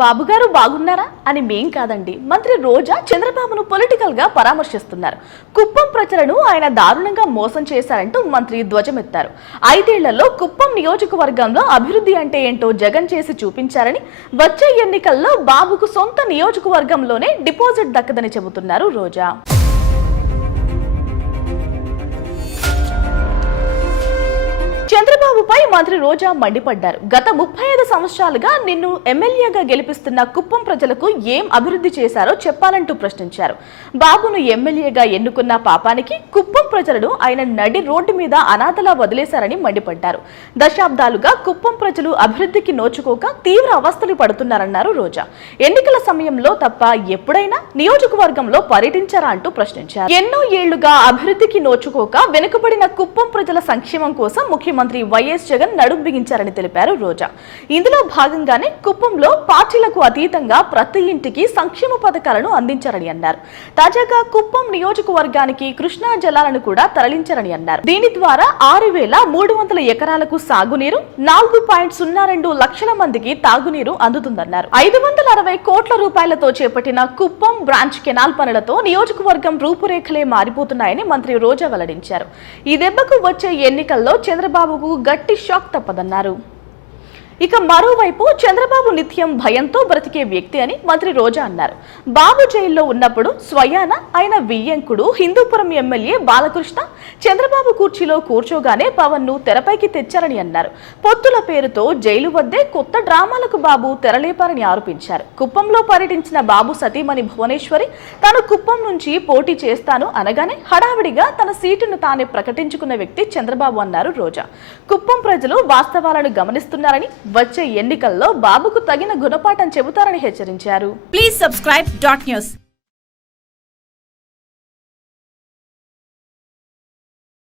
బాబుగారు బాగున్నారా అని మేం కాదండి. మంత్రి రోజా చంద్రబాబును పొలిటికల్గా పరామర్శిస్తున్నారు. కుప్పం ప్రజలను ఆయన దారుణంగా మోసం చేశారంటూ మంత్రి ధ్వజమెత్తారు. ఐదేళ్ళలో కుప్పం నియోజకవర్గంలో అభివృద్ధి అంటే ఏంటో జగన్ చేసి చూపించారని వచ్చే ఎన్నికల్లో బాబుకు సొంత నియోజకవర్గంలోనే డిపాజిట్ దక్కదని చెబుతున్నారు రోజా. చంద్రబాబుపై మంత్రి రోజా మండిపడ్డారు. గత ముప్పై ఐదు సంవత్సరాలుగా నిన్ను ఎమ్మెల్యేగా గెలిపిస్తున్న కుప్పం ప్రజలకు ఏం అభివృద్ధి చేశారో చెప్పాలంటూ ప్రశ్నించారు. బాబును ఎమ్మెల్యేగా ఎన్నుకున్న పాపానికి కుప్పం ప్రజలను ఆయన నడి రోడ్డు మీద అనాథలా వదిలేశారని మండిపడ్డారు. దశాబ్దాలుగా కుప్పం ప్రజలు అభివృద్ధికి నోచుకోక తీవ్ర అవస్థలు పడుతున్నారన్నారు రోజా. ఎన్నికల సమయంలో తప్ప ఎప్పుడైనా నియోజకవర్గంలో పర్యటించారా అంటూ ప్రశ్నించారు. ఎన్నో ఏళ్ళుగా అభివృద్ధికి నోచుకోక వెనుకబడిన కుప్పం ప్రజల సంక్షేమం కోసం ముఖ్యమంత్రి వైఎస్ జగన్ నడుం బిగించారని తెలిపారు రోజా. ఇందులో భాగంగానే కుప్పంలో పార్టీలకు అతీతంగా ప్రతి ఇంటికి సంక్షేమ పథకాలను అందించారని అన్నారు. తాజాగా కుప్పం నియోజకవర్గానికి కృష్ణా జలాలను కూడా తరలించారని అన్నారు. దీని ద్వారా ఆరు వేల మూడు వందల ఎకరాలకు సాగునీరు నాలుగు పాయింట్ సున్నా రెండు లక్షల మందికి తాగునీరు అందుతుందన్నారు. ఐదు వందల అరవై కోట్ల రూపాయలతో చేపట్టిన కుప్పం బ్రాంచ్ కెనాల్ పనులతో నియోజకవర్గం రూపురేఖలే మారిపోతున్నాయని మంత్రి రోజా వెల్లడించారు. ఈ దెబ్బకు వచ్చే ఎన్నికల్లో చంద్రబాబుకు గట్టి గట్టి షాక్ తప్పదన్నారు. ఇక మరోవైపు చంద్రబాబు నిత్యం భయంతో బ్రతికే వ్యక్తి అని మంత్రి రోజా అన్నారు. బాబు జైల్లో ఉన్నప్పుడు స్వయాన ఆయన వియ్యంకుడు హిందూపురం ఎమ్మెల్యే బాలకృష్ణ చంద్రబాబు కుర్చీలో కూర్చోగానే పవన్ను తెరపైకి తెచ్చారని అన్నారు. పొత్తుల పేరుతో జైలు వద్దే కొత్త డ్రామాలకు బాబు తెరలేపారని ఆరోపించారు. కుప్పంలో పర్యటించిన బాబు సతీమణి భువనేశ్వరి తాను కుప్పం నుంచి పోటీ చేస్తాను అనగానే హడావిడిగా తన సీటును తానే ప్రకటించుకున్న వ్యక్తి చంద్రబాబు అన్నారు రోజా. కుప్పం ప్రజలు వాస్తవాలను గమనిస్తున్నారని వచ్చే ఎన్నికల్లో బాబుకు తగిన గుణపాఠం చెబుతారని హెచ్చరించారు. Please subscribe dot news